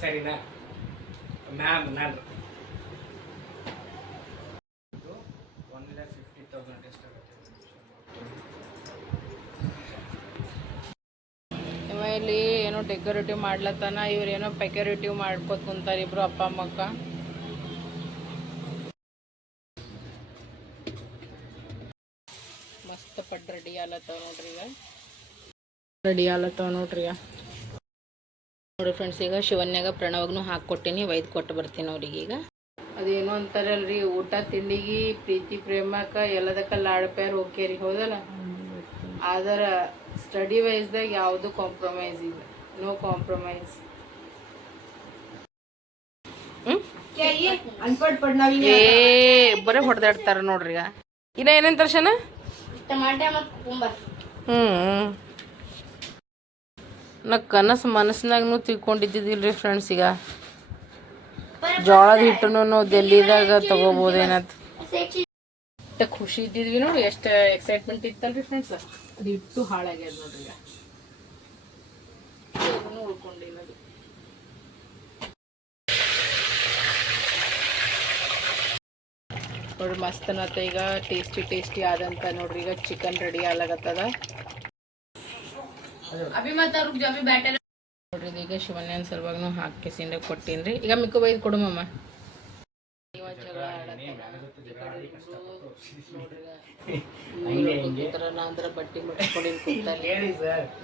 ಸರಿನಾ ಮ್ಯಾಮ್? ನಾನು 1,50,000 ಎಷ್ಟಾಗುತ್ತೆ? ಇಲ್ಲಿ ಏನೋ ಡೆಕೋರೇಟಿವ್ ಮಾಡ್ಲತ್ತಾನ, ಇವ್ರೇನೋ ಪೆಕೋರೇಟಿವ್ ಮಾಡ್ಕೊತ ಕುಂತಾರೆ ಇಬ್ರು ಅಪ್ಪ ಅಮ್ಮಕ್ಕ. ಮಸ್ತ್ ಪಡ್ ರೆಡಿ ಆಲತ್ತಾವ ನೋಡ್ರಿ. ಈಗ ರೆಡಿ ಆಲತ್ತಾವ ನೋಡ್ರಿ. ನೋಡಿ ಫ್ರೆಂಡ್ಸ್, ಈಗ ಶಿವನ್ಯಾಗ ಪ್ರಣವಗ್ನು ಹಾಕ್ಕೊಟ್ಟಿನಿ, ಒಯ್ದು ಕೊಟ್ಟು ಬರ್ತೀನಿ ಅವ್ರಿಗೆ. ಈಗ ಅದೇನೋ ಅಂತಾರಲ್ರಿ, ಊಟ ತಿಂಡಿಗೆ ಪ್ರೀತಿ ಪ್ರೇಮಕ್ಕ ಎಲ್ಲದಕ್ಕ ಲಾಡ್ಪ್ಯಾರ ಹೋಗ್ಯಾರಿ, ಹೌದಲ್ಲ? ಆದ್ರ ಸ್ಟಡಿ ವೈಸ್ದಾಗ ಯಾವುದು ಕಾಂಪ್ರಮೈಸ್ ಇಲ್ಲ, ನೋ ಕಾಂಪ್ರಮೈಸ್. ಬರೀ ಹೊಡೆದಾಡ್ತಾರ ನೋಡ್ರಿ. ಈಗ ಇನ್ನ ಏನೇನ್ ತರ್ಶನ? ನಾ ಕನಸು ಮನಸ್ಸಿನಾಗೂ ತಿಳ್ಕೊಂಡಿದ್ದಿಲ್ರಿ ಫ್ರೆಂಡ್ಸ್. ಈಗ ಜೋಳದ ಹಿಟ್ಟನ್ನು ನಾವು ಡೆಲ್ಲಿದಾಗ ತಗೋಬೋದೇನತ್ ಖುಷಿ ಇದ್ದಿದ್ವಿ ನೋಡಿ. ಎಷ್ಟು ಎಕ್ಸೈಟ್ಮೆಂಟ್ ಇತ್ತಲ್ರಿ ಫ್ರೆಂಡ್ಸ್. ಅದು ಇಟ್ಟು ಹಾಳಾಗ್ಯದ ನೋಡ್ರಿ. ಈಗ ಉಳ್ಕೊಂಡಿಲ್ಲ ಅದು. ನೋಡ್ರಿ ಮಸ್ತ್ ಅನ್ನತ್ತ. ಈಗ ಟೇಸ್ಟಿ ಆದಂತ ನೋಡ್ರಿ. ಈಗ ಚಿಕನ್ ರೆಡಿ ಆಗ್ಲಾಗತ್ತದ ನೋಡ್ರಿ. ಈಗ ಶಿವನ್ಯನ್ ಸಲುವಾಗಿ ಹಾಕಿಸಿಂದ ಕೊಟ್ಟೀನ್ರಿ. ಈಗ ಮಿಕ್ಕು ಬೈದು ಕೊಡುಮಮ್ಮ. ಜಗಳ ಆಡತ್ರ ಬಟ್ಟಿ ಮಟ್ಟಿ ಕೂತಲ್ಲಿ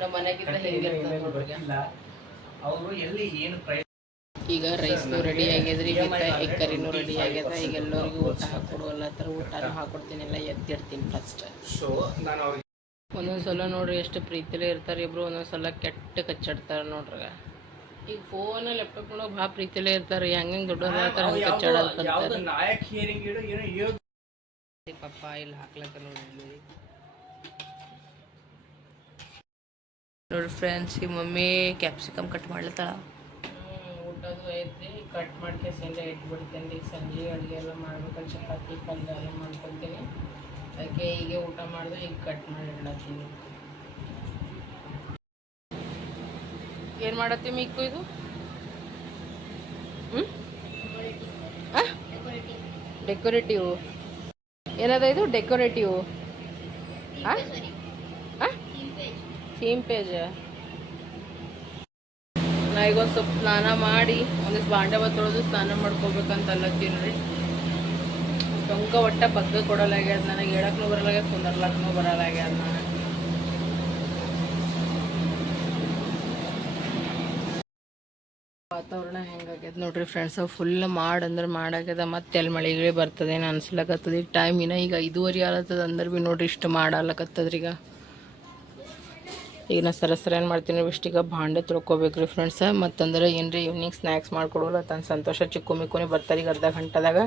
ನಮ್ಮ ಮನೆಗಿಂತ ಹೆಂಗಿರ್ತದೆ ನೋಡ್ರಿ. ಈಗ ರೈಸ್ನು ರೆಡಿ ಆಗ್ಯದ್ರಿ. ಈಗ ಎಗ್ ಕರಿನೂ ರೆಡಿ ಆಗ್ಯದ. ಈಗ ಎಲ್ಲರಿಗೂ ಊಟ ಹಾಕೊಡುವಲ್ಲತ್ರ ಊಟನೂ ಹಾಕೊಡ್ತೀನಿ. ಎಲ್ಲ ಎದ್ದಿಡ್ತೀನಿ ಫಸ್ಟ್. ಒಂದೊಂದ್ಸಲ ನೋಡ್ರಿ ಎಷ್ಟು ಪ್ರೀತಿಲೇ ಇರ್ತಾರೆ ಇಬ್ರು, ಒಂದೊಂದ್ಸಲ ಕೆಟ್ಟ ಕಚ್ಚಾಡ್ತಾರೆ ನೋಡ್ರಿ. ಈಗ ಫೋನ್ ಲ್ಯಾಪ್ಟಾಪ್ ನೋಡೋಕೆ ಭಾಳ ಪ್ರೀತಿಲೇ ಇರ್ತಾರೆ. ಹೆಂಗೆ ದೊಡ್ಡದಾಗ್ತಾರೆ ಹಂಗೆ ಕಚ್ಚಾಡೋದು ಪಪ್ಪ ಇಲ್ಲಿ ಹಾಕ್ಲಕ್ಕ ನೋಡ್ರಿ. ಫ್ರೆಂಡ್ಸ್, ಈ ಮಮ್ಮಿ ಕ್ಯಾಪ್ಸಿಕಮ್ ಕಟ್ ಮಾಡ್ಲತ್ತಾಳ. ಊಟದು ಐತಿ, ಕಟ್ ಮಾಡ್ಕೇಸಿಂದ ಇಟ್ಬಿಡ್ತೇನೆ. ಈಗ ಸಂಜೆ ಅಡುಗೆ ಎಲ್ಲ ಮಾಡ್ಬೇಕಂತ ಚಪಾತಿ ಪಲ್ಯ ಎಲ್ಲ ಮಾಡ್ಕೊತೀನಿ. ಅದಕ್ಕೆ ಈಗ ಊಟ ಮಾಡಿದ್ರೆ ಈಗ ಕಟ್ ಮಾಡಿ ಇಡತ್ತೀನಿ. ಏನು ಮಾಡತ್ತಿ ಮಿಕ್ಕು? ಇದು ಡೆಕೋರೇಟಿವ್ ಏನದ? ಇದು ಡೆಕೋರೇಟಿವ್ ಥೀಮ್ ಪೇಜ್. ನಾ ಈಗ ಒಂದು ಸ್ವಲ್ಪ ಸ್ನಾನ ಮಾಡಿ ಒಂದಿಷ್ಟು ಬಾಂಡೆ ತೊಳೆದು ಸ್ನಾನ ಮಾಡ್ಕೋಬೇಕಂತ ಅಲ್ಲತ್ತೀನಿ. ಟೊಂಕ ಒಟ್ಟ ಬಗ್ಗ ಕೊಡಲಾಗ್ಯದ ನನಗೆ. ಹೇಳಕ್ಕೂ ಬರಲಾಗ್ಯದ, ಕುಂದರ್ಲಕ್ಕೂ ಬರಲಾಗ್ಯದ. ನಾನು ವಾತಾವರಣ ಹೆಂಗಾಗ್ಯದ ನೋಡ್ರಿ ಫ್ರೆಂಡ್ಸ್. ಫುಲ್ ಮಾಡಂದ್ರೆ ಮಾಡಾಗ್ಯದ. ಮತ್ತೆ ಎಲ್ಲಿ ಮಳೆಗಳೇ ಬರ್ತದೆ ಅನ್ಸ್ಲಕತ್ತದ. ಈಗ ಟೈಮ್ ಈಗ 5:30 ಆಗತ್ತದ. ಅಂದ್ರೆ ಭೀ ನೋಡ್ರಿ ಇಷ್ಟು ಮಾಡಾಲಕತ್ತದ್ರಿ. ಈಗ ನಾ ಸರಸರ ಏನು ಮಾಡ್ತೀನಿ ಇಷ್ಟೀಗ ಭಾಂಡೆ ತೊಳ್ಕೊಬೇಕ್ರಿ ಫ್ರೆಂಡ್ಸ್. ಮತ್ತಂದ್ರೆ ಏನ್ರಿ ಈವ್ನಿಂಗ್ ಸ್ನ್ಯಾಕ್ಸ್ ಮಾಡ್ಕೊಡೋಲ್ಲ ತನ್ನ ಸಂತೋಷ. ಚಿಕ್ಕು ಮಿಕ್ಕುನಿ ಬರ್ತಾರೆ ಈಗ ಅರ್ಧ ಗಂಟೆದಾಗ.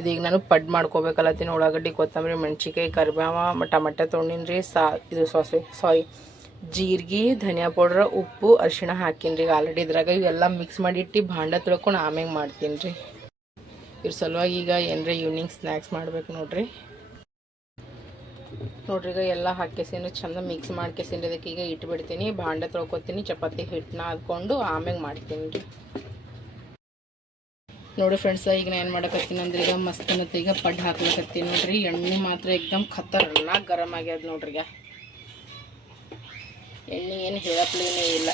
ಇದೀಗ ನಾನು ಪಡ್ ಮಾಡ್ಕೋಬೇಕಲ್ಲತ್ತೀನಿ. ಉಳ್ಳಾಗಡ್ಡಿ, ಕೊತ್ತಂಬರಿ, ಮೆಣಸಿನ್ಕಾಯಿ, ಕರಿಬೇವ, ಟಮಟೆ ತೊಗೊಂಡಿನ್ರಿ. ಇದು ಸಾರಿ ಜೀರಿಗೆ, ಧನಿಯಾ ಪೌಡ್ರ್, ಉಪ್ಪು, ಅರಿಶಿಣ ಹಾಕಿನ್ರಿ ಈಗ ಆಲ್ರೆಡಿ ಇದ್ರಾಗ. ಇವೆಲ್ಲ ಮಿಕ್ಸ್ ಮಾಡಿಟ್ಟು ಭಾಂಡೆ ತೊಳ್ಕೊಂಡು ಆಮ್ಯಾಗ ಮಾಡ್ತೀನಿ ರೀ. ಇದ್ರ ಸಲುವಾಗಿ ಈಗ ಏನ್ರಿ ಈವ್ನಿಂಗ್ ಸ್ನ್ಯಾಕ್ಸ್ ಮಾಡ್ಬೇಕು ನೋಡ್ರಿ. ಈಗ ಎಲ್ಲ ಹಾಕಿಸಿಂದ್ರೆ ಚಂದ ಮಿಕ್ಸ್ ಮಾಡ್ಕೇಸಿಂದ್ರೆ ಅದಕ್ಕೆ ಈಗ ಇಟ್ಬಿಡ್ತೀನಿ. ಭಾಂಡೆ ತೊಳ್ಕೊತೀನಿ, ಚಪಾತಿ ಹಿಟ್ಟನ್ನ ಹಾಕ್ಕೊಂಡು ಆಮ್ಯಾಗ ಮಾಡ್ತೀನಿ ರೀ. ನೋಡಿ ಫ್ರೆಂಡ್ಸ್, ಈಗ ನಾನು ಏನು ಮಾಡಕತ್ತೀನಿ ಅಂದ್ರೆ ಈಗ ಮಸ್ತ್ ಅನ್ನತ್ತೆ. ಈಗ ಪಡ್ ಹಾಕ್ಲಕತ್ತೀನಿ ನೋಡ್ರಿ. ಎಣ್ಣೆ ಮಾತ್ರ ಎಕ್ದಮ್ ಖತರ್ನಾಕ್ ಗರಮ್ ಆಗ್ಯದ ನೋಡ್ರಿ. ಈಗ ಎಣ್ಣೆ ಏನು ಹೇಳಪ್ಲೇನೇ ಇಲ್ಲ.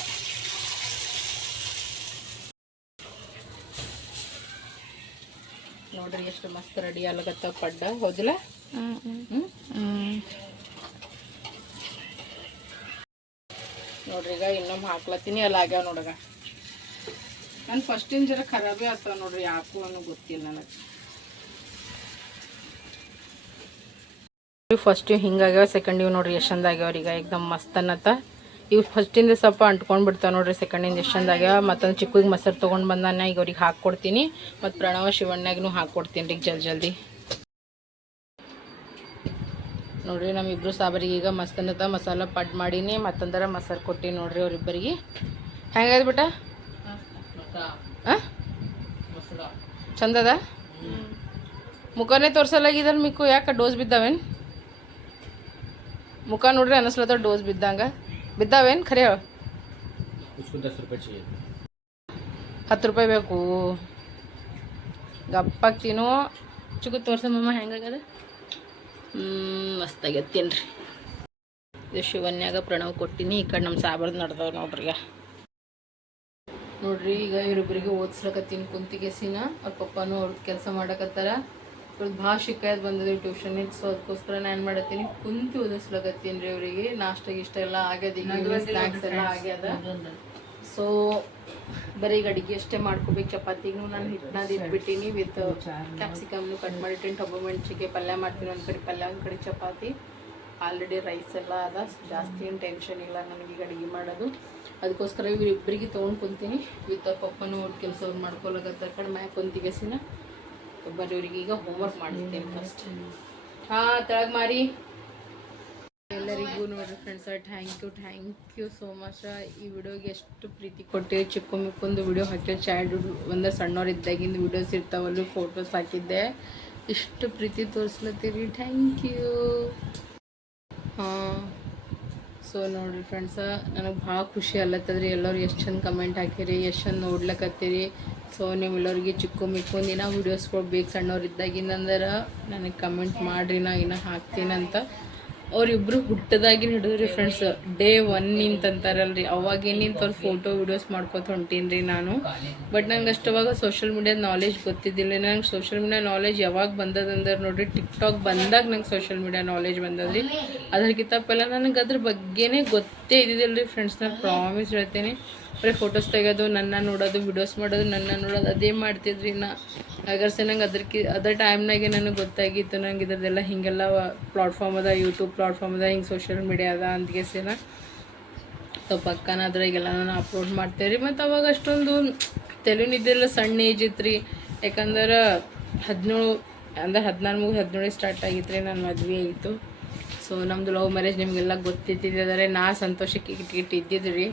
ನೋಡ್ರಿ ಎಷ್ಟು ಮಸ್ತ್ ರೆಡಿ ಆಗ್ಲಕತ್ತ ಪಡ್ಡ, ಹೌದಿಲ್ಲ? ನೋಡ್ರಿ ಈಗ ಇನ್ನೊಮ್ಮೆ ಹಾಕ್ಲತ್ತೀನಿ. ಎಲ್ಲ ಆಗ್ಯಾವ ನೋಡ್ರಿ. ನಾನು ಫಸ್ಟಿನ ಜರ ಖರಾಬೇ ಆಗ್ತಾವ ನೋಡ್ರಿ, ಯಾಕೂ ಅನ್ನೋ ಗೊತ್ತಿಲ್ಲ ನನಗೆ. ಫಸ್ಟ್ ಹಿಂಗಾಗ್ಯಾವ, ಸೆಕೆಂಡ್ ಇವು ನೋಡ್ರಿ ಎಷ್ಟು ಚಂದ ಆಗ್ಯಾವ್ರಿ. ಈಗ ಎಕ್ದಮ್ ಮಸ್ತ್ ಅನ್ನತ್ತ. ಇವು ಫಸ್ಟಿಂದ ಸ್ವಲ್ಪ ಅಂಟ್ಕೊಂಡು ಬಿಡ್ತಾವೆ ನೋಡ್ರಿ. ಸೆಕೆಂಡಿಂದ ಎಷ್ಟು ಚಂದ ಆಗ್ಯಾವ. ಮತ್ತೊಂದು ಚಿಕ್ಕಗೆ ಮೊಸರು ತೊಗೊಂಡು ಬಂದಾನ. ಈಗ ಅವ್ರಿಗೆ ಹಾಕ್ಕೊಡ್ತೀನಿ. ಮತ್ತು ಪ್ರಣವ ಶಿವಣ್ಣಾಗೂ ಹಾಕ್ಕೊಡ್ತೀನಿ ರೀ ಜಲ್ದಿ. ನೋಡ್ರಿ ನಮ್ಮಿಬ್ರು ಸಾಬರಿಗೆ ಈಗ ಮಸ್ತ್ ಅನ್ನತ್ತ. ಮಸಾಲ ಪಡ್ ಮಾಡೀನಿ, ಮತ್ತೊಂದರ ಮೊಸರು ಕೊಟ್ಟಿನಿ ನೋಡ್ರಿ ಅವ್ರಿಬ್ಬರಿಗೆ. ಹೆಂಗಾಯ್ತು ಬಿಟ್ಟ? ಚಂದದ? ಮುಖನೇ ತೋರ್ಸಲಾಗಿದಲ್ ಮಿಕ್ಕು, ಯಾಕೆ ಡೋಸ್ ಬಿದ್ದಾವೇನು? ಮುಖ ನೋಡ್ರಿ ಅನ್ನಿಸ್ಲತ್ತ ಡೋಸ್ ಬಿದ್ದಂಗೆ. ಬಿದ್ದಾವೇನು ಖರೆ? 10 ರೂಪಾಯಿ ಬೇಕು. ಗಪ್ಪಾಗಿ ತಿನ್ನೋ ಚಿಕ್ಕ ತೋರ್ಸಮ್ಮ ಹೆಂಗಾಗದ. ಮಸ್ತಾಗೈತೆ ತಿನ್ರಿ. ಇದು ಶಿವನ್ಯಾಗ ಪ್ರಣವ್ ಕೊಟ್ಟಿನಿ. ಈ ಕಡೆ ನಮ್ಮ ಸಾಬರ್ದು ನಡ್ದವ್ ನೋಡ್ರಿ. ಈಗ ನೋಡ್ರಿ, ಈಗ ಇವರಿಬ್ಬರಿಗೆ ಓದಿಸ್ಲಕತ್ತೀನಿ ಕುಂತಿಗೆಸಿನ. ಅವ್ರ ಪಪ್ಪನೂ ಅವ್ರದ್ದು ಕೆಲಸ ಮಾಡಕತ್ತಾರ. ಇವ್ರದ್ದು ಭಾಳ ಶಿಕಾಯತ್ ಬಂದದ ಟ್ಯೂಷನ್ ಇತ್ತು. ಸೊ ಅದಕ್ಕೋಸ್ಕರ ನಾನು ಏನು ಮಾಡತ್ತೀನಿ, ಕುಂತು ಓದಿಸ್ಲಕತ್ತೀನಿ ರೀ ಇವರಿಗೆ. ನಾಷ್ಟ ಗಿಷ್ಟ ಎಲ್ಲ ಆಗ್ಯದ, ಈಗ ಸ್ನ್ಯಾಕ್ಸ್ ಎಲ್ಲ ಆಗ್ಯದ. ಸೊ ಬರೀ ಈಗ ಅಡುಗೆ ಅಷ್ಟೇ ಮಾಡ್ಕೋಬೇಕು. ಚಪಾತಿಗೂ ನಾನು ಹಿಟ್ಟನ್ನ ಇಟ್ಬಿಟ್ಟಿನಿ. With ಕ್ಯಾಪ್ಸಿಕಮ್ನು cut ಮಾಡಿಟ್ಟಿನಿ. ಟೊಬ್ಬ ಮೆಣಸಿಗೆ ಪಲ್ಯ ಮಾಡ್ತೀನಿ. ಒಂದು ಕಡೆ ಪಲ್ಯ, ಒಂದು ಕಡೆ ಚಪಾತಿ. ಆಲ್ರೆಡಿ ರೈಸ್ ಎಲ್ಲ ಅದ. ಜಾಸ್ತಿ ಏನು ಟೆನ್ಷನ್ ಇಲ್ಲ ನನಗೀಗ ಅಡುಗೆ ಮಾಡೋದು. ಅದಕ್ಕೋಸ್ಕರ ಇವರಿಬ್ಬರಿಗೆ ತೊಗೊಂಡು ಕುಂತೀನಿ. ವಿತ್ ಅವ್ರ ಪಪ್ಪನೂ ಅವ್ರ ಕೆಲಸವ್ರು ಮಾಡ್ಕೊಳಕತ್ತಾರ. ಕಡೆ ಮ್ಯಾಕ್ ಕುಂತಿಗೆಸಿನ ಬರೀ ಇವ್ರಿಗೆ ಈಗ ಹೋಮ್ವರ್ಕ್ ಮಾಡಿಸ್ತೇನೆ ಫಸ್ಟ್. ಹಾಂ ತೆಳಗೆ ಮಾರಿ. ಎಲ್ಲರಿಗೂ ನೋಡ್ರಿ friends, thank you so much. ಈ ವಿಡಿಯೋಗೆ ಎಷ್ಟು ಪ್ರೀತಿ ಕೊಟ್ಟಿರಿ. ಚಿಕ್ಕ ಮಿಕ್ಕೊಂದು ವಿಡಿಯೋ ಹಾಕಿದ್ದೆ. ಚೈಲ್ಡ್ಹುಡ್ ಒಂದು ಸಣ್ಣವ್ರು ಇದ್ದಾಗಿಂದ ವಿಡಿಯೋಸ್ ಇರ್ತಾವಲ್ಲೂ ಫೋಟೋಸ್ ಹಾಕಿದ್ದೆ. ಇಷ್ಟು ಪ್ರೀತಿ ತೋರಿಸ್ಲತ್ತೀರಿ, ಥ್ಯಾಂಕ್ ಯು. ಹಾಂ, ಸೊ ನೋಡಿರಿ ಫ್ರೆಂಡ್ಸ, ನನಗೆ ಭಾಳ ಖುಷಿ ಅಲ್ಲತ್ತದ್ರಿ. ಎಲ್ಲರೂ ಎಷ್ಟು ಚಂದ ಕಮೆಂಟ್ ಹಾಕಿರಿ, ಎಷ್ಟು ಚಂದ ನೋಡ್ಲಕತ್ತೀರಿ. ಸೊ ನಿಮ್ಮೆಲ್ಲರಿಗೆ ಚಿಕ್ಕ ಮಿಕ್ಕೊಂದಿನ ವೀಡಿಯೋಸ್ಗಳು ಬೇಕು ಸಣ್ಣವ್ರು ಇದ್ದಾಗಿಂದಂದ್ರೆ ನನಗೆ ಕಮೆಂಟ್ ಮಾಡಿರಿ, ನಾ ಇನ್ನೂ ಹಾಕ್ತೀನಂತ. ಅವರಿಬ್ಬರು ಹುಟ್ಟದಾಗಿನ ಹಿಡಿದ್ರಿ ಫ್ರೆಂಡ್ಸ್. ಡೇ 1 ಅಂತಾರಲ್ರಿ, ಅವಾಗೇನಿಂತ ಅವ್ರ ಫೋಟೋ ವೀಡಿಯೋಸ್ ಮಾಡ್ಕೊತ ಹೊಂಟೀನಿ ರೀ ನಾನು. ಬಟ್ ನಂಗೆ ಅಷ್ಟವಾಗ ಸೋಷಿಯಲ್ ಮೀಡಿಯಾದ ನಾಲೆಜ್ ಗೊತ್ತಿದ್ದಿಲ್ಲ. ನಂಗೆ ಸೋಷಿಯಲ್ ಮೀಡಿಯಾ ನಾಲೆಜ್ ಯಾವಾಗ ಬಂದದಂದ್ರೆ ನೋಡಿರಿ, ಟಿಕ್ಟಾಕ್ ಬಂದಾಗ ನಂಗೆ ಸೋಷಿಯಲ್ ಮೀಡಿಯಾ ನಾಲೆಜ್ ಬಂದದ್ರಿ. ಅದಕ್ಕಿಂತ ಪೆಲ್ಲ ನನಗೆ ಅದ್ರ ಬಗ್ಗೆನೇ ಗೊತ್ತೇ ಇದ್ದಿದ್ದಿಲ್ಲ ರೀ ಫ್ರೆಂಡ್ಸ್. ನಾನು ಪ್ರಾಮಿಸ್ ಹೇಳ್ತೇನೆ. ಬರೀ ಫೋಟೋಸ್ ತೆಗೆಯೋದು, ನನ್ನ ನೋಡೋದು, ವಿಡಿಯೋಸ್ ಮಾಡೋದು, ನನ್ನ ನೋಡೋದು, ಅದೇ ಮಾಡ್ತಿದ್ರಿ ನಾ. ಹಾಗಾದ್ರೆ ನಂಗೆ ಅದ್ರ ಟೈಮ್ನಾಗೆ ನನಗೆ ಗೊತ್ತಾಗಿತ್ತು ನಂಗೆ ಇದರದೆಲ್ಲ ಹೀಗೆಲ್ಲ ಪ್ಲಾಟ್ಫಾರ್ಮ್ ಅದ, ಯೂಟ್ಯೂಬ್ ಪ್ಲಾಟ್ಫಾರ್ಮ್ ಅದ, ಹಿಂಗೆ ಸೋಷಿಯಲ್ ಮೀಡಿಯಾ ಅದ ಅಂದ್ಗೆಸಿನ. ಸೊ ಪಕ್ಕನ ಅದ್ರಾಗೆಲ್ಲ ನಾನು ಅಪ್ಲೋಡ್ ಮಾಡ್ತೇವೆ ರೀ. ಮತ್ತು ಅವಾಗ ಅಷ್ಟೊಂದು ತೆಲುನಿದ್ದೆಲ್ಲ ಸಣ್ಣ ಏಜ್ ಇತ್ತು ರೀ. ಯಾಕಂದ್ರೆ 17 ಅಂದರೆ 14 ಸ್ಟಾರ್ಟ್ ಆಗಿತ್ತು ರೀ. ನನ್ನ ಮದುವೆ ಆಯಿತು. ಸೊ ನಮ್ಮದು ಲವ್ ಮ್ಯಾರೇಜ್ ನಿಮಗೆಲ್ಲ ಗೊತ್ತಿದ್ದಿದ್ದಾರೆ. ನಾ ಸಂತೋಷಕ್ಕೆ ಇಟ್ಟಿದ್ದಿದ್ದು ರೀ.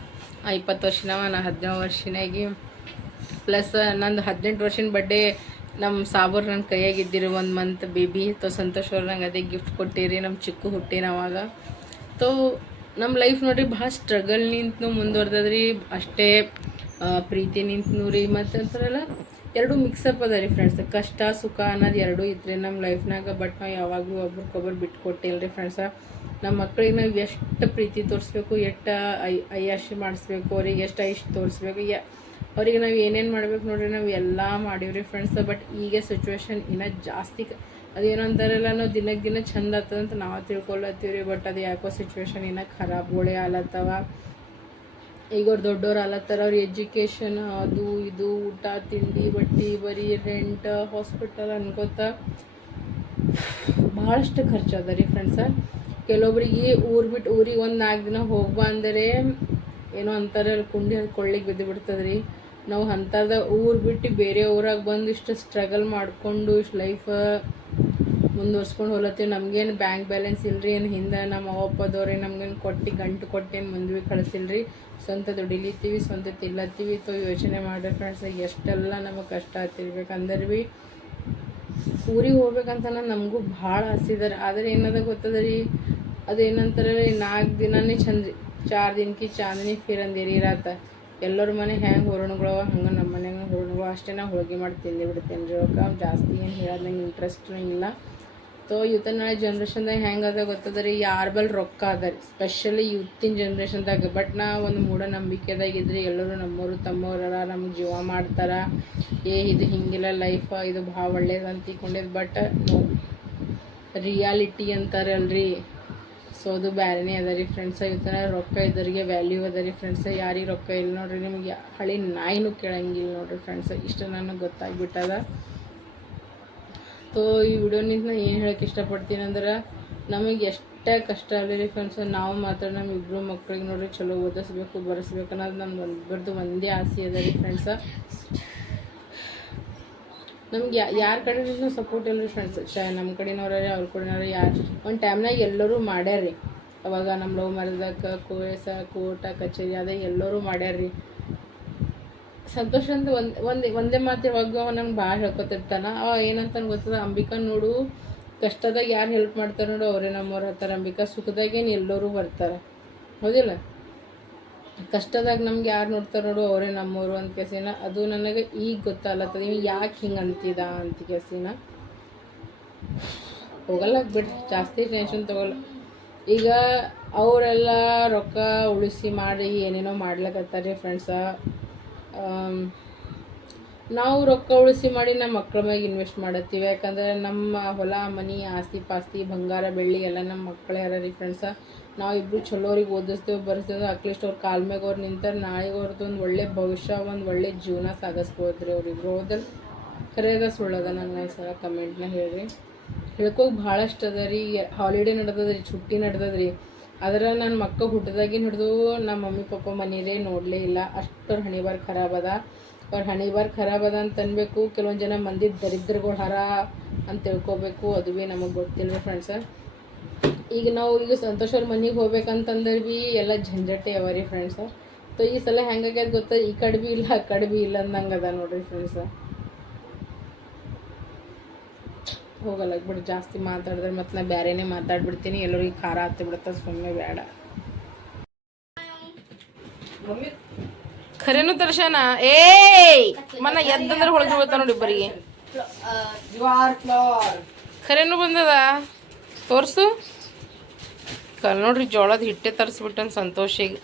20 ವರ್ಷನವ, ನಾ 17 ವರ್ಷನಾಗಿ. ಪ್ಲಸ್ ನಂದು 18 ವರ್ಷದ ಬರ್ಡೇ ನಮ್ಮ ಸಾಬರ್ ನನ್ನ ಕೈಯಾಗಿದ್ದಿರಿ 1 ಮಂತ್ ಬೇಬಿ. ತೋ ಸಂತೋಷ್ ಅವ್ರು ನಂಗೆ ಅದೇ ಗಿಫ್ಟ್ ಕೊಟ್ಟಿರಿ. ನಮ್ಮ ಚಿಕ್ಕು ಹುಟ್ಟಿನ ಅವಾಗ. ತೋ ನಮ್ಮ ಲೈಫ್ ನೋಡಿರಿ ಭಾಳ ಸ್ಟ್ರಗಲ್ ನಿಂತು ಮುಂದುವರ್ದದ್ರಿ. ಅಷ್ಟೇ ಪ್ರೀತಿ ನಿಂತು ರೀ. ಮತ್ತು ಅಂತಾರಲ್ಲ, ಎರಡೂ ಮಿಕ್ಸಪ್ ಅದ ರೀ ಫ್ರೆಂಡ್ಸ್. ಕಷ್ಟ ಸುಖ ಅನ್ನೋದು ಎರಡೂ ಇತ್ತು ರೀ ನಮ್ಮ ಲೈಫ್ನಾಗ. ಬಟ್ ನಾವು ಯಾವಾಗಲೂ ಒಬ್ರಿಗೊಬ್ರು ಬಿಟ್ಟು ಕೊಟ್ಟಿಲ್ಲ ರೀ ಫ್ರೆಂಡ್ಸ. ನಮ್ಮ ಮಕ್ಳಿಗೆ ನಾವು ಎಷ್ಟು ಪ್ರೀತಿ ತೋರಿಸ್ಬೇಕು, ಎಷ್ಟು ಐಯಾಶಿ ಮಾಡಿಸ್ಬೇಕು, ಅವ್ರಿಗೆ ಎಷ್ಟು ಐಶ್ ತೋರಿಸ್ಬೇಕು, ಅವ್ರಿಗೆ ನಾವು ಏನೇನು ಮಾಡ್ಬೇಕು ನೋಡ್ರಿ, ನಾವು ಎಲ್ಲ ಮಾಡೀವ್ರಿ ಫ್ರೆಂಡ್ಸ್. ಬಟ್ ಈಗ ಸಿಚುವೇಶನ್ ಇನ್ನೂ ಜಾಸ್ತಿ ಅದೇನೋ ಅಂತಾರಲ್ಲ, ನಾವು ದಿನಕ್ಕೆ ದಿನ ಚಂದ ಆಗ್ತದಂತ ನಾವು ತಿಳ್ಕೊಳತ್ತೀವಿ. ಬಟ್ ಅದು ಯಾಕೋ ಸಿಚುವೇಶನ್ ಇನ್ನೂ ಖರಾಬ್ಗಳೇ ಆಲತ್ತವ. ಈಗ ಅವ್ರು ದೊಡ್ಡವ್ರು ಆಲತ್ತಾರ. ಅವ್ರ ಎಜುಕೇಷನ್, ಅದು ಇದು, ಊಟ ತಿಂಡಿ ಬಟ್ಟೆ, ಬರೀ ರೆಂಟ್, ಹಾಸ್ಪಿಟಲ್ ಅನ್ಕೋತ ಭಾಳಷ್ಟು ಖರ್ಚು ಅದ ರೀ ಫ್ರೆಂಡ್ಸ. ಕೆಲವೊಬ್ರಿಗೆ ಊರು ಬಿಟ್ಟು ಊರಿಗೆ ಒಂದು 4 ದಿನ ಹೋಗ್ಬಾ ಅಂದರೆ ಏನೋ ಅಂತಾರೆ, ಕುಂಡಿ ಕೊಳ್ಳಿಗೆ ಬಿದ್ದು ಬಿಡ್ತದ್ರಿ. ನಾವು ಅಂಥದ ಊರು ಬಿಟ್ಟು ಬೇರೆ ಊರಾಗ ಬಂದು ಇಷ್ಟು ಸ್ಟ್ರಗಲ್ ಮಾಡಿಕೊಂಡು ಇಷ್ಟು ಲೈಫ್ ಮುಂದುವರ್ಸ್ಕೊಂಡು ಹೋಲತ್ತೀವಿ. ನಮಗೇನು ಬ್ಯಾಂಕ್ ಬ್ಯಾಲೆನ್ಸ್ ಇಲ್ಲರಿ, ಏನು ಹಿಂದೆ ನಮ್ಮ ಅವಪ್ಪದವ್ರಿಗೆ ನಮ್ಗೇನು ಗಂಟು ಕೊಟ್ಟೇನು ಮುಂದೆ ಕಳಿಸಿಲ್ರಿ. ಸ್ವಂತ ದುಡಿಲಿತ್ತೀವಿ, ಸ್ವಂತ ತಿಲ್ಲತ್ತೀವಿ. ತೋ ಯೋಚನೆ ಮಾಡ್ರಿ ಫ್ರೆಂಡ್ಸ್, ಎಷ್ಟೆಲ್ಲ ನಮಗೆ ಕಷ್ಟ ಆಗ್ತಿರ್ಬೇಕಂದ್ರೆ ಭೀ ಊರಿಗೆ ಹೋಗ್ಬೇಕಂತ ನಮಗೂ ಭಾಳ ಆಸೆ ಇದಾರೆ. ಆದರೆ ಏನದ ಗೊತ್ತದ ರೀ, ಅದೇನಂತಾರೆ 4 ದಿನನೇ ಚಂದ ರೀ, 4 ದಿನಕ್ಕೆ ಚಾಂದಿನಿ ಫಿರ್ ಅಂದಿರಿ ಇರತ್ತ. ಎಲ್ಲರ ಮನೆ ಹೆಂಗೆ ಹೊರಣಗಳು ಹಂಗೆ ನಮ್ಮ ಮನೆಗೆ ಹೊರಣಗಳು ಅಷ್ಟೇ. ನಾವು ಹೋಳಿಗೆ ಮಾಡಿ ತಿಂದು ಬಿಡ್ತೇನೆ ರೀ. ಅವಾಗ ಜಾಸ್ತಿ ಏನು ಹೇಳೋದು ನಂಗೆ ಇಂಟ್ರೆಸ್ಟೂ ಇಲ್ಲ. ತೋ ಇವತ್ತಿನ ನಾಳೆ ಜನ್ರೇಷನ್ದಾಗ ಹೆಂಗೆ ಅದ ಗೊತ್ತದ ರೀ, ಯಾರ ಬಲ್ಲಿ ರೊಕ್ಕ ಅದ ರೀ, ಸ್ಪೆಷಲಿ ಯೂತ್ತಿನ ಜನ್ರೇಷನ್ದಾಗ. ಬಟ್ ನಾ ಒಂದು ಮೂಢನಂಬಿಕೆದಾಗಿದ್ರಿ. ಎಲ್ಲರೂ ನಮ್ಮವರು ತಮ್ಮವರ ನಮ್ಗೆ ಜೀವ ಮಾಡ್ತಾರೆ, ಇದು ಹಿಂಗಿಲ್ಲ ಲೈಫ್, ಇದು ಭಾಳ ಒಳ್ಳೇದು ಅಂತ ತಿಳ್ಕೊಂಡಿದ್ದು. ಬಟ್ ನೋ, ರಿಯಾಲಿಟಿ ಅಂತಾರೆ ಅಲ್ರಿ, ಸೊ ಅದು ಬೇರೆನೇ ಅದ ರೀ ಫ್ರೆಂಡ್ಸ. ಇವತ್ತಿನ ರೊಕ್ಕ ಇದ್ದರಿಗೆ ವ್ಯಾಲ್ಯೂ ಅದ ರೀ ಫ್ರೆಂಡ್ಸ. ಯಾರಿಗೆ ರೊಕ್ಕ ಇಲ್ಲ ನೋಡ್ರಿ, ನಿಮ್ಗೆ ಹಳಿ ನಾಯಿನೂ ಕೇಳಂಗಿಲ್ಲ ನೋಡ್ರಿ ಫ್ರೆಂಡ್ಸ. ಇಷ್ಟು ನನಗೆ ಗೊತ್ತಾಗ್ಬಿಟ್ಟದ. ಸೊ ಈ ವಿಡಿಯೋನಿಂದ ನಾನು ಏನು ಹೇಳೋಕ್ಕೆ ಇಷ್ಟಪಡ್ತೀನಿ ಅಂದ್ರೆ, ನಮಗೆ ಎಷ್ಟೇ ಕಷ್ಟ ಆಗಲಿ ರೀ ಫ್ರೆಂಡ್ಸ್, ನಾವು ಮಾತ್ರ ನಮ್ಮ ಇಬ್ಬರು ಮಕ್ಳಿಗೆ ನೋಡ್ರಿ ಚಲೋ ಓದಿಸ್ಬೇಕು, ಬರೆಸ್ಬೇಕು ಅನ್ನೋದು ನಮ್ಮ ಇಬ್ಬರದು ಒಂದೇ ಆಸೆ ಅದ ರೀ ಫ್ರೆಂಡ್ಸ. ನಮ್ಗೆ ಯಾರ ಕಡೆಯಿಂದ ಸಪೋರ್ಟ್ ಇಲ್ಲ ರೀ ಫ್ರೆಂಡ್ಸ್. ನಮ್ಮ ಕಡೆನವ್ರೆ, ಅವ್ರ ಕಡೆನವ್ರೆ, ಯಾರು ಒಂದು ಟೈಮ್ನಾಗ ಎಲ್ಲರೂ ಮಾಡ್ಯಾರ್ರಿ. ಅವಾಗ ನಮ್ಮ ಲವ್ ಮ್ಯಾರೇಜ್ದಾಗ ಕೋರ್ಟ ಕಚೇರಿ ಅದೇ ಎಲ್ಲರೂ ಮಾಡ್ಯಾರ್ರಿ. ಸಂತೋಷ ಅಂತ ಒಂದೇ ಮಾತು ಇವಾಗ ನಂಗೆ ಭಾಳ ಹೇಳ್ಕೊತಿರ್ತಾನೆ. ಅವ ಏನಂತ ಗೊತ್ತದ, ಅಂಬಿಕಾ ನೋಡು ಕಷ್ಟದಾಗ ಯಾರು ಹೆಲ್ಪ್ ಮಾಡ್ತಾರೆ ನೋಡು ಅವರೇ ನಮ್ಮವ್ರು ಹತ್ತಾರೆ. ಅಂಬಿಕಾ ಸುಖದಾಗೇನು ಎಲ್ಲರೂ ಬರ್ತಾರೆ, ಹೌದಿಲ್ಲ? ಕಷ್ಟದಾಗ ನಮ್ಗೆ ಯಾರು ನೋಡ್ತಾರೆ ನೋಡು ಅವರೇ ನಮ್ಮವರು ಅಂತ ಕೆಸಿನ ಅದು ನನಗೆ ಈಗ ಗೊತ್ತಾಗ್ಲತ್ತದ ಇವ್ ಯಾಕೆ ಹಿಂಗೆ ಅಂತಿದ ಅಂತ ಕೆಸಿನ ಹೋಗಲ್ಲ ಬಿಟ್ಟು ಜಾಸ್ತಿ ಟೆನ್ಷನ್ ತೊಗೊಲ್ಲ. ಈಗ ಅವರೆಲ್ಲ ರೊಕ್ಕ ಉಳಿಸಿ ಮಾಡಿ ಏನೇನೋ ಮಾಡ್ಲಕತ್ತಾರೆ ಫ್ರೆಂಡ್ಸ. ನಾವು ರೊಕ್ಕ ಉಳಿಸಿ ಮಾಡಿ ನಮ್ಮ ಮಕ್ಕಳ ಮ್ಯಾಗ ಇನ್ವೆಸ್ಟ್ ಮಾಡತ್ತೀವಿ. ಯಾಕಂದರೆ ನಮ್ಮ ಹೊಲ ಮನೆ ಆಸ್ತಿ ಪಾಸ್ತಿ ಬಂಗಾರ ಬೆಳ್ಳಿ ಎಲ್ಲ ನಮ್ಮ ಮಕ್ಕಳೇ ಯಾರ ರೀ ಫ್ರೆಂಡ್ಸ. ನಾವು ಇಬ್ಬರು ಚಲೋರಿಗೆ ಓದಿಸ್ತೇವೆ ಬರೆಸ್ತೇವೆ ಅಟ್ಲೀಸ್ಟ್ ಅವ್ರು ಕಾಲ ಮ್ಯಾಗ ಅವ್ರು ನಿಂತಾರೆ ನಾಳೆಗೆ ಅವ್ರದ್ದು ಒಂದು ಒಳ್ಳೆ ಭವಿಷ್ಯ ಒಂದು ಒಳ್ಳೆ ಜೀವನ ಸಾಗಿಸ್ಬೋದು ರೀ ಅವ್ರಿಬ್ರು. ಹೋದಲ್ಲಿ ಖರೇದ ಸುಳ್ಳದ ನಂಗೆ ಒಂದು ಸಲ ಕಮೆಂಟ್ನ ಹೇಳ್ರಿ. ಹೇಳ್ಕೋಗಿ ಭಾಳಷ್ಟು ಅದ ರೀ. ಹಾಲಿಡೇ ನಡ್ದದ ರೀ, छुट्टी ನಡ್ದದ ರೀ. ಆದ್ರೆ ನನ್ನ ಮಕ್ಕ ಹುಟ್ಟಿದಾಗಿನ ಹಿಡಿದು ನಮ್ಮ ಮಮ್ಮಿ ಪಪ್ಪ ಮನೆಯೇ ನೋಡಲೇ ಇಲ್ಲ. ಅಷ್ಟರ ಹಣೆಬಾರ್ ಖರಾಬ್ ಅದ. ಅವ್ರ ಹಣೆಬಾರ್ ಖರಾಬ್ ಅದ ಅಂತ ಅನ್ಬೇಕು. ಕೆಲವೊಂದು ಜನ ಮಂದಿ ದರಿದ್ರಗಳು ಹರ ಅಂತ ತಿಳ್ಕೊಬೇಕು. ಅದು ಭೀ ನಮಗೆ ಗೊತ್ತಿಲ್ಲ ರೀ ಫ್ರೆಂಡ್ಸ. ಈಗ ನಾವು ಈಗ ಸಂತೋಷ್ ಅವ್ರ ಮನೆಗೆ ಹೋಗ್ಬೇಕಂತಂದ್ರೆ ಭೀ ಎಲ್ಲ ಝಂझटे ಅವ ರೀ ಫ್ರೆಂಡ್ಸ. ಸೊ ಈ ಸಲ ಹೆಂಗಾಗ್ಯದ ಗೊತ್ತಾ, ಈ ಕಡೆ ಭೀ ಇಲ್ಲ ಆ ಕಡೆ ಭೀ ಇಲ್ಲ ಅಂದಂಗೆ ಅದ ನೋಡ್ರಿ ಫ್ರೆಂಡ್ಸ. ಹೋಗಲ್ಲ ಬಿಡು ಜಾಸ್ತಿ ಮಾತಾಡಿದ್ರೆ ಮತ್ತು ನಾ ಬೇರೆನೇ ಮಾತಾಡ್ಬಿಡ್ತೀನಿ. ಎಲ್ಲರಿಗೆ ಖಾರ ಹತ್ತಿ ಬಿಡುತ್ತೆ, ಸುಮ್ಮನೆ ಬೇಡ. ಖರೇನು ದರ್ಶನ ಏಯ್ ಮನ ಎದ್ದಂದ್ರೆ ಹೊಳಗೆ ಬೀಳ್ತಾವ ನೋಡಿ ಇಬ್ಬರಿಗೆ. ಖರೇನು ಬಂದದ ತೋರ್ಸು. ಕಲ್ ನೋಡ್ರಿ ಜೋಳದ ಹಿಟ್ಟೆ ತರಿಸ್ಬಿಟ್ಟನ್ ಸಂತೋಷಿಗೆ.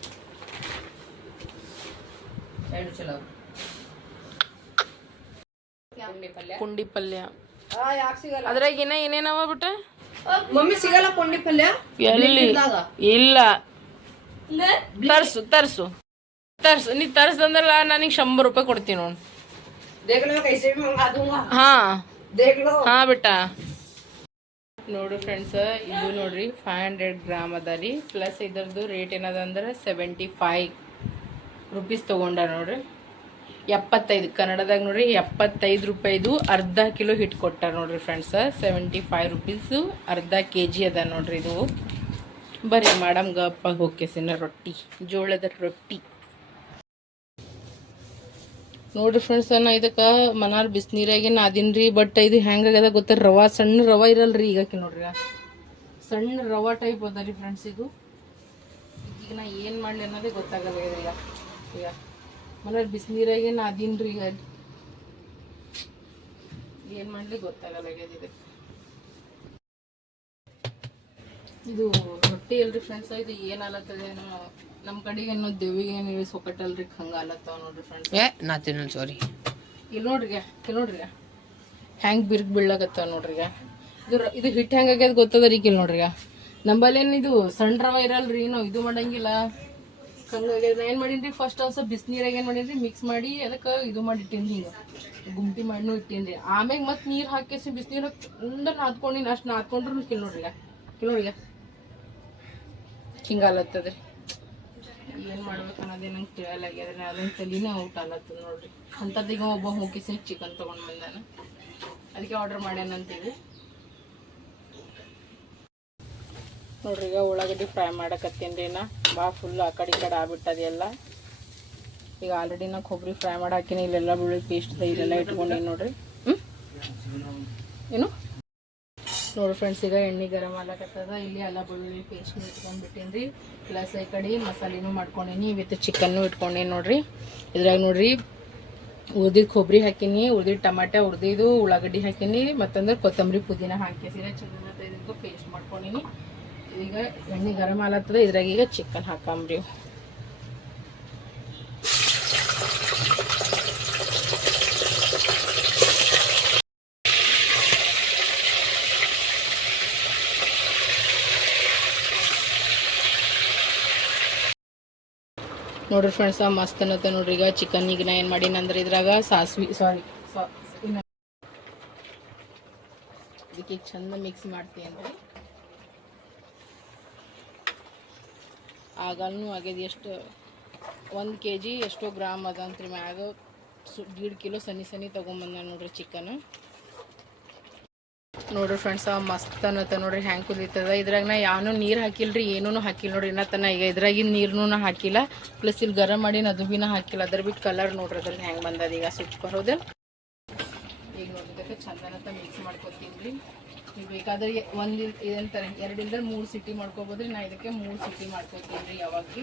ಪುಂಡಿ ಪಲ್ಯ ಅದ್ರಾಗ ಏನೇನವ ಬಿಟ್ಟ ಮಮ್ಮಿ ಸಿಗಲ್ಲ ಪುಂಡಿ ಪಲ್ಯ ಎಲ್ಲಿ ಇಲ್ಲ. ತರ್ಸು ತರ್ಸು ತರ್ಸು. ನೀ ತರ್ಸ್ದಂದ್ರಲ್ಲ ನನಗೆ 100 ರೂಪಾಯಿ ಕೊಡ್ತೀನಿ ನೋಡು. ಹಾ ಬಿಟ್ಟ ನೋಡು ಫ್ರೆಂಡ್ಸ್, ಇದು ನೋಡ್ರಿ 500 ಗ್ರಾಮ್ ಅದ ರೀ. ಪ್ಲಸ್ ಇದ್ರದ್ದು ರೇಟ್ ಏನದ ಅಂದ್ರೆ 75 ರೂಪೀಸ್ ತೊಗೊಂಡ ನೋಡ್ರಿ. 75 ಕನ್ನಡದಾಗ ನೋಡ್ರಿ 75 ರೂಪಾಯಿದು ಅರ್ಧ ಕಿಲೋ ಹಿಟ್ಟು ಕೊಟ್ಟಾರ ನೋಡ್ರಿ ಫ್ರೆಂಡ್ಸ್. 75 ರೂಪೀಸು ಅರ್ಧ kg ಅದ ನೋಡ್ರಿ ಇದು. ಬರ್ರಿ ಮಾಡಮ್ ಗಪ್ಪ ಹೋಗ್ಕೆಸಿನ ರೊಟ್ಟಿ, ಜೋಳದ ರೊಟ್ಟಿ ನೋಡ್ರಿ ಫ್ರೆಂಡ್ಸ್. ನಾ ಇದಕ್ಕೆ ಮನಾರ್ ಬಿಸಿನೀರಾಗೆ ನಾದಿನ್ರಿ. ಬಟ್ ಇದು ಹೆಂಗಾಗದ ಗೊತ್ತ, ರವಾ ಸಣ್ಣ ರವಾ ಇರಲ್ರಿ ಈಗಕ್ಕೆ ನೋಡ್ರಿ, ಸಣ್ಣ ರವಾ ಟೈಪ್ ಅದ ರೀ ಫ್ರೆಂಡ್ಸ್ ಇದು. ಈಗ ನಾ ಏನು ಮಾಡಲಿ ಅನ್ನೋದೇ ಗೊತ್ತಾಗಲ್ಲ ಈಗ ಮನಾರ್ ಬಿಸಿನೀರಾಗೆ ನಾದಿನ್ರಿ. ಈಗ ಏನು ಮಾಡಲಿ ಗೊತ್ತಾಗಲ್ಲ ಇದಕ್ಕೆ. ಇದು ರೊಟ್ಟಿ ಅಲ್ರಿ ಫ್ರೆಂಡ್ಸ್. ಇದು ಏನು ಆಲತ್ತದೇನೋ ನಮ್ಮ ಕಡೆಗೆ ಏನೋ ದೇವಿಗೆ ಏನು ಇಳಿಸಿ ಹೊಕ್ಕಟ್ಟಲ್ರಿ, ಹಂಗೆ ಆಲತ್ತಾವ ನೋಡ್ರಿ ಫ್ರೆಂಡ್ಸ್. ನಾ ತಿನ್ನ ಸಾರಿ ಇಲ್ಲಿ ನೋಡ್ರಿ ಹೆಂಗೆ ಬಿರ್ಗ್ ಬೀಳಕತ್ತಾವ ನೋಡ್ರಿ. ಇದು ಹಿಟ್ಟು ಹೆಂಗಾಗ್ಯದ ಗೊತ್ತದ ರೀ. ಇಲ್ಲಿ ನೋಡ್ರಿ ನಂಬಲ್ಲೇನು ಇದು ಸಣ್ಣ ರವ ಇರಲ್ರಿ, ನಾವು ಇದು ಮಾಡಂಗಿಲ್ಲ. ಹಂಗಾಗ್ಯದ. ನಾ ಏನು ಮಾಡೀನಿ ರೀ, ಫಸ್ಟ್ ಒಂದು ಸ್ವಲ್ಪ ಬಿಸಿನೀರಾಗ ಏನು ಮಾಡೀನಿ ಮಿಕ್ಸ್ ಮಾಡಿ ಅದಕ್ಕೆ ಇದು ಮಾಡಿಟ್ಟೀನಿ, ಹಿಂಗೆ ಗುಂಪಿ ಮಾಡಿನೂ ಇಟ್ಟೀನಿ. ಆಮ್ಯಾಗ ಮತ್ತೆ ನೀರು ಹಾಕಿಸಿ ಬಿಸಿನೀರು ಚಂದ ನಾದ್ಕೊಂಡಿನಿ. ಅಷ್ಟು ನಾದ್ಕೊಂಡ್ರು ಕಿಲ್ ನೋಡ್ರಿ ಹಿಂಗಾಲತ್ತದ ರೀ. ಏನು ಮಾಡ್ಬೇಕು ಅನ್ನೋದೇ ನಂಗೆ ತಿಳಿಯಲಾಗ್ಯದ್ರಿ. ಅದನ್ನ ತಲೆನೇ ಔಟ್ ಆಲತ್ತದ ನೋಡ್ರಿ. ಅಂಥದ್ದೀಗ ಒಬ್ಬ ಹೋಗಿಸಿ ಚಿಕನ್ ತೊಗೊಂಡು ಬಂದಾನ, ಅದಕ್ಕೆ ಆರ್ಡ್ರ್ ಮಾಡ್ಯಾನಂತೀವಿ ನೋಡ್ರಿ. ಈಗ ಉಳ್ಳಾಗಡ್ಡಿ ಫ್ರೈ ಮಾಡಕತ್ತೀನಿ ರೀ. ನಾ ಭಾಳ ಫುಲ್ ಆ ಕಡೆ ಈ ಕಡೆ ಆಗ್ಬಿಟ್ಟದೆಲ್ಲ. ಈಗ ಆಲ್ರೆಡಿ ನಾ ಕೊಬ್ಬರಿ ಫ್ರೈ ಮಾಡಿ ಹಾಕಿನಿ. ಇಲ್ಲೆಲ್ಲ ಬೆಳ್ಳುಳ್ಳಿ ಪೇಸ್ಟ್ ಇಲ್ಲೆಲ್ಲ ಇಟ್ಕೊಂಡೀನಿ ನೋಡ್ರಿ. ಏನು ನೋಡ್ರಿ ಫ್ರೆಂಡ್ಸ್, ಈಗ ಎಣ್ಣೆ ಗರಂ ಆಗ್ಲಕತ್ತದ. ಇಲ್ಲಿ ಎಲ್ಲ ಬೆಳ್ಳುಳ್ಳಿ ಪೇಸ್ಟ್ ಇಟ್ಕೊಂಡ್ಬಿಟ್ಟೀನಿ ರೀ. ಪ್ಲಸ್ ಈ ಕಡೆ ಮಸಾಲೆನೂ ಮಾಡ್ಕೊಂಡೀನಿ, ವಿತ್ ಚಿಕನ್ನು ಇಟ್ಕೊಂಡೀನಿ ನೋಡ್ರಿ. ಇದ್ರಾಗ ನೋಡ್ರಿ ಉರ್ದಿದ್ದು ಕೊಬ್ಬರಿ ಹಾಕಿನಿ, ಉರ್ದಿದ್ದು ಟಮಾಟೆ, ಉರ್ದಿದ್ದು ಉಳ್ಳಾಗಡ್ಡಿ ಹಾಕಿನಿ, ಮತ್ತಂದ್ರೆ ಕೊತ್ತಂಬರಿ ಪುದೀನ ಹಾಕಿ ಇದಕ್ಕೆ ಪೇಸ್ಟ್ ಮಾಡ್ಕೊಂಡೀನಿ. ಈಗ ಎಣ್ಣೆ ಗರಂ ಆಗ್ಲತ್ತದ. ಇದ್ರಾಗ ಈಗ ಚಿಕನ್ ಹಾಕಂಬ್ರಿ. ನೋಡ್ರಿ ಫ್ರೆಂಡ್ಸ್ ಮಸ್ತ್ ಅನ್ನತ್ತೆ ನೋಡ್ರಿ. ಈಗ ಚಿಕನ್ನಿಗೆ ನಾ ಏನು ಮಾಡೀನಿ ಅಂದ್ರೆ ಇದ್ರಾಗ ಇದಕ್ಕೆ ಚಂದ ಮಿಕ್ಸ್ ಮಾಡ್ತೀನಿ ರೀ. ಆಗಲ್ಲೂ ಆಗ್ಯದ. ಎಷ್ಟು 1 kg ಎಷ್ಟೋ ಗ್ರಾಮ್ ಅದಂತ್ರಿ. ಮ್ಯಾಗ 1.5 ಕಿಲೋ ಸನಿ ತೊಗೊಂಬಂದ ನೋಡ್ರಿ ಚಿಕನ್. ನೋಡ್ರಿ ಫ್ರೆಂಡ್ಸ್ ಮಸ್ತ್ ಅನ್ನತ್ತ ನೋಡ್ರಿ ಹ್ಯಾಂಗೆ ಕುದೀತದ. ಇದ್ರಾಗ ನಾ ಯಾವನೂ ನೀರು ಹಾಕಿಲ್ರಿ, ಏನೂ ಹಾಕಿಲ್ಲ ನೋಡ್ರಿ ಇನ್ನತನ. ಈಗ ಇದ್ರಾಗಿನ ನೀರನ್ನೂ ಹಾಕಿಲ್ಲ, ಪ್ಲಸ್ ಇಲ್ಲಿ ಗರಂ ಮಾಡಿನ ಅದು ಭೀ ಹಾಕಿಲ್ಲ. ಅದ್ರ ಬಿಟ್ಟು ಕಲರ್ ನೋಡ್ರಿ ಅದ್ರಲ್ಲಿ ಹೆಂಗೆ ಬಂದದ. ಈಗ ಸೂಪರ್ ಹೌದು. ಈಗ ನೋಡಿದಕ್ಕೆ ಚಂದನತ್ತ ಮಿಕ್ಸ್ ಮಾಡ್ಕೊತೀನಿ ರೀ. ನೀವು ಬೇಕಾದ್ರೆ ಏನಂತಾರೆ 2 ಇಂದ 3 ಸಿಟಿ ಮಾಡ್ಕೊಬೋದ್ರಿ. ನಾ ಇದಕ್ಕೆ 3 ಸಿಟಿ ಮಾಡ್ಕೊತೀನಿ ರೀ. ಯಾವಾಗ ಭೀ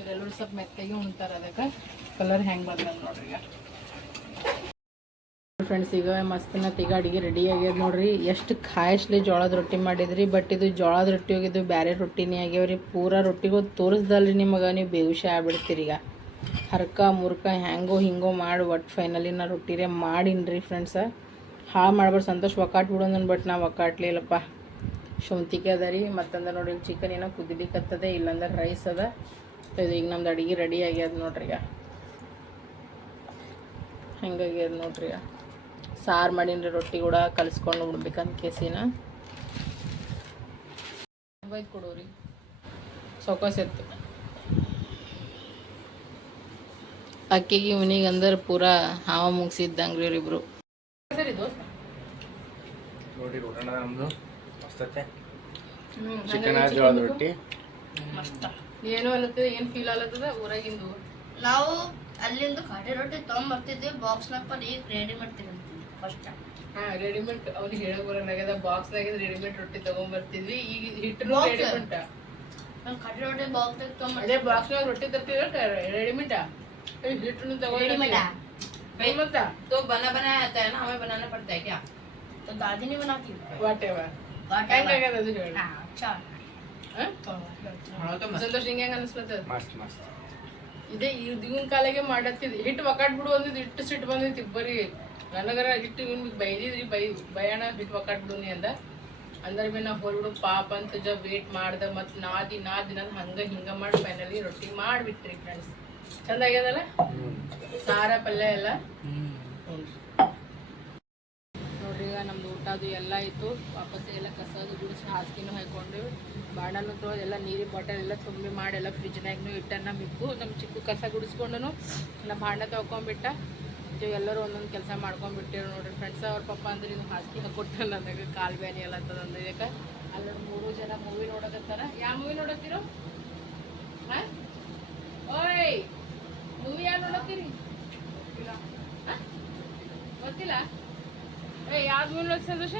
ಇವರೆಲ್ಲರೂ ಸ್ವಲ್ಪ ಮೆತ್ತಗೆ ಉಣ್ತಾರೆ, ಅದಕ್ಕೆ ಕಲರ್ ಹೆಂಗೆ ಬಂದ ನೋಡ್ರಿ. ಈಗ ಫ್ರೆಂಡ್ಸ್ ಈಗ ಮಸ್ತಿನ ಈಗ ಅಡುಗೆ ರೆಡಿ ಆಗ್ಯದ ನೋಡ್ರಿ. ಎಷ್ಟು ಖಾಯಸ್ಲಿ ಜೋಳದ ರೊಟ್ಟಿ ಮಾಡಿದ್ರಿ, ಬಟ್ ಇದು ಜೋಳದ ರೊಟ್ಟಿ ಹೋಗಿದ್ದು ಬೇರೆ ರೊಟ್ಟಿನೇ ಆಗ್ಯಾವ್ರಿ. ಪೂರಾ ರೊಟ್ಟಿಗೂ ತೋರಿಸ್ದಲ್ರಿ ನಿಮಗೆ, ನೀವು ಬೇಗುಷ ಆಗ್ಬಿಡ್ತೀರಿ. ಈಗ ಹರ್ಕ ಮುರ್ಕ ಹ್ಯಾಂಗೋ ಹಿಂಗೋ ಮಾಡಿ ಒಟ್ಟು ಫೈನಲಿ ನಾ ರೊಟ್ಟಿರೇ ಮಾಡೀನಿ ಫ್ರೆಂಡ್ಸ. ಹಾಳು ಮಾಡ್ಬಾರ್ದು ಸಂತೋಷ ಒಕ್ಕಾಟ್ ಬಿಡೋದು, ಬಟ್ ನಾವು ಒಕ್ಕಾಟ್ಲಿಲ್ಲಪ್ಪ. ಶೌಂತಿಗೆ ಅದ ರೀ. ಮತ್ತಂದ್ರೆ ನೋಡಿ ಚಿಕನ್ ಏನೋ ಕುದಿಲಿಕ್ಕತ್ತದೆ, ಇಲ್ಲಾಂದ್ರೆ ರೈಸ್ ಅದ. ಇದು ಈಗ ನಮ್ದು ಅಡುಗೆ ರೆಡಿ ಆಗ್ಯದ ನೋಡ್ರಿ. ಈಗ ಹೆಂಗಾಗ್ಯದ ನೋಡ್ರಿ. ಈಗ ಸಾರು ಮಾಡೀನಿ ರೊಟ್ಟಿ ಕೂಡ ಕಲಿಸ್ಕೊಂಡು ಉಣ್ಬೇಕಂತ ಕೇಸಿನ ಬೈದು ಕೊಡೋರಿ ಸೌಕಾಸ ಎತ್ತು. ಅಕ್ಕಿಗೆ ಇವನಿಗೆ ಅಂದ್ರೆ ಪೂರಾ ಹಾವ ಮುಗಿಸಿದ್ದಂಗ್ರಿ ಇವರಿಬ್ರು. ಸರಿ ದೋಸ್ತ ನೋಡಿ ಊಟ ನಮ್ದು ಮಸ್ತ್ ಐತೆ. ಚಿಕನ್ ಜೋಳದ ರೊಟ್ಟಿ ಮಸ್ತ. ಏನು ಅನ್ನತ್ತದ, ಏನು ಫೀಲ್ ಆಗತ್ತದ ಊರಾಗಿಂದು. ನಾವು ಅಲ್ಲಿಂದ ಕಡೆ ರೊಟ್ಟಿ ತೊಗೊಂಬರ್ತಿದ್ವಿ, ಬಾಕ್ಸ್ನಾಗ ಈಗ ರೆಡಿ ಮಾಡ್ತೀವಿ ಫಸ್ಟ್. ಹಾಂ ರೆಡಿಮೇಡ್ ಅವ್ನಿಗೆ ಹೇಳಕ್ ಬರೋದಾಗ್ಯದ. ಬಾಕ್ಸ್ನಾಗ ರೆಡಿಮೇಡ್ ರೊಟ್ಟಿ ತೊಗೊಂಬರ್ತಿದ್ವಿ, ಈಗ ಹಿಟ್ಟು ರೆಡಿಮೇಡ್. ಕಡೆ ರೊಟ್ಟಿ ಬಾಕ್ಸ್ನಾಗ ತೊಗೊಂಬ ಅದೇ ಬಾಕ್ಸ್ನಾಗ ರೊಟ್ಟಿ ತರ್ತೀವಿ ರೆಡಿಮೇಡ, ಹಿಟ್ಟು ತಗೊಂಡ तो बना बनाया आता है ना, हमें बनाना पड़ता है क्या? तो दादी ने बनाती है ವಾಟ್ ಎವರ್. ಹೆಂಗಾಗ್ಯದ ಅದು ಹೇಳಿ. अच्छा ಸಂತೋಷ ಹಿಂಗೆ ಹೆಂಗೆ ಅನಿಸ್ಲತ್ತದ? ಮಸ್ತ್ ಮಸ್ತ್ ಇದೇ ಇವನ್ ಕಾಲಾಗೆ ಮಾಡತ್ತಿದ್. ಹಿಟ್ಟು ಒಕ್ಕಾಟ್ ಬಿಡು ಅಂದಿದ್ದು ಇಟ್ಟು ಸಿಟ್ಟು ಬಂದೈತಿ ಬರೀ ನನಗರ. ಹಿಟ್ಟು ಇವ್ನ ಬೈದಿದ್ರಿ, ಬಯಣ ಹಿಟ್ಟು ಒಕ್ಕಾಟ್ ಬಿಡುನಿ ಅಂದ್ರೆ ಬಿ ನಾವು ಹೊರಬಿಡು ಪಾಪ ಅಂತ ವೇಟ್ ಮಾಡ್ದೆ. ಮತ್ತು ನಾದಿ ಹಂಗೆ ಹಿಂಗೆ ಮಾಡಿ ಫೈನಲಿ ರೊಟ್ಟಿ ಮಾಡಿಬಿಟ್ರಿ ಫ್ರೆಂಡ್ಸ್. ಚಂದ ಆಗ್ಯದಲ್ಲ ಸಾರ ಪಲ್ಯ ಎಲ್ಲ. ನೋಡ್ರಿ ಈಗ ನಮ್ದು ಊಟ ಅದು ಎಲ್ಲ ಆಯಿತು. ವಾಪಸ್ ಎಲ್ಲ ಕಸದು ಗುಡಿಸಿ ಹಾಸಿಗೆನೂ ಹಾಕೊಂಡು ಬಾಣನು ತೊಳೆದು ಎಲ್ಲ ನೀರಿನ ಬಾಟಲ್ ಎಲ್ಲ ತುಂಬಿ ಮಾಡಿ ಎಲ್ಲ ಫ್ರಿಜ್ನಾಗೂ ಇಟ್ಟನ್ನ ಮಿಕ್ಕು. ನಮ್ಮ ಚಿಕ್ಕ ಕಸ ಗುಡಿಸ್ಕೊಂಡು ನಮ್ಮ ಬಾಣ ತೊಗೊಂಬಿಟ್ಟ. ಎಲ್ಲರೂ ಒಂದೊಂದು ಕೆಲಸ ಮಾಡ್ಕೊಂಡ್ಬಿಟ್ಟಿರು ನೋಡ್ರಿ ಫ್ರೆಂಡ್ಸ್. ಅವ್ರ ಪಪ್ಪ ಅಂದ್ರೆ ಇದು ಹಾಸಿಗೆ ಹಾಕೊಟ್ಟು ನನಗೆ ಕಾಲು ಬ್ಯಾನಿ ಎಲ್ಲ ಅಂತದಂದು. ಇದಕ್ಕೆ ಅಲ್ಲಿ 3 ಜನ ಮೂವಿ ನೋಡಕತ್ತಾರ. ಯಾವ ಮೂವಿ ನೋಡತ್ತೀರೋ? ಹಾಂ ಓಯ್ ಮೂವಿ ಯಾರು ನೋಡತ್ತೀರಿ? ಗೊತ್ತಿಲ್ಲ. ಯಾವ್ದು ಮೂವಿ ನೋಡ್ ಸಂತೋಷ?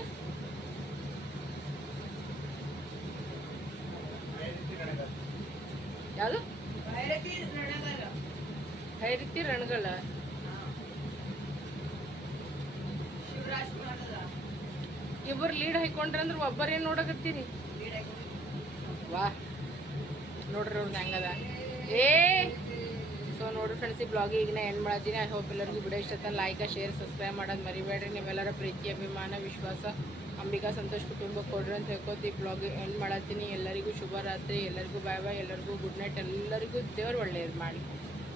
ಯಾವುದು? ಹೈರಿತಿ ರಣಗಳ. ಇಬ್ಬರು ಲೀಡ್ ಹಾಕೊಂಡ್ರಂದ್ರೆ ಒಬ್ಬರೇನು ನೋಡಕತ್ತೀರಿ? ವಾ ನೋಡ್ರಿ ಅವ್ರದ್ದು ಹೆಂಗದ. ಸೊ ನೋಡ್ರಿ ಫ್ರೆಂಡ್ಸ್, ಈ ಬ್ಲಾಗ್ ಈಗ ಎಂಡ್ ಮಾಡ್ತೀನಿ. ಐ ಹೋಪ್ ಎಲ್ಲರಿಗೂ ವಿಡಿಯೋ ಇಷ್ಟ. ಲೈಕ್ ಶೇರ್ ಸಬ್ಸ್ಕ್ರೈಬ್ ಮಾಡೋದು ಮರಿಬೇಡ್ರಿ. ನಿಮ್ಮೆಲ್ಲರ ಪ್ರೀತಿ ಅಭಿಮಾನ ವಿಶ್ವಾಸ ಅಂಬಿಕಾ ಸಂತೋಷ್ ಕುಟುಂಬ ಕೊಡ್ರಿ ಅಂತ ಹೇಳ್ಕೊತಿ ಈ ಬ್ಲಾಗ್ ಎಂಡ್ ಮಾಡತ್ತೀನಿ. ಎಲ್ಲರಿಗೂ ಶುಭ ರಾತ್ರಿ, ಎಲ್ಲರಿಗೂ ಬಾಯ್ ಬಾಯ್, ಎಲ್ಲರಿಗೂ ಗುಡ್ ನೈಟ್, ಎಲ್ಲರಿಗೂ ದೇವ್ರು ಒಳ್ಳೆಯದು ಮಾಡಿ.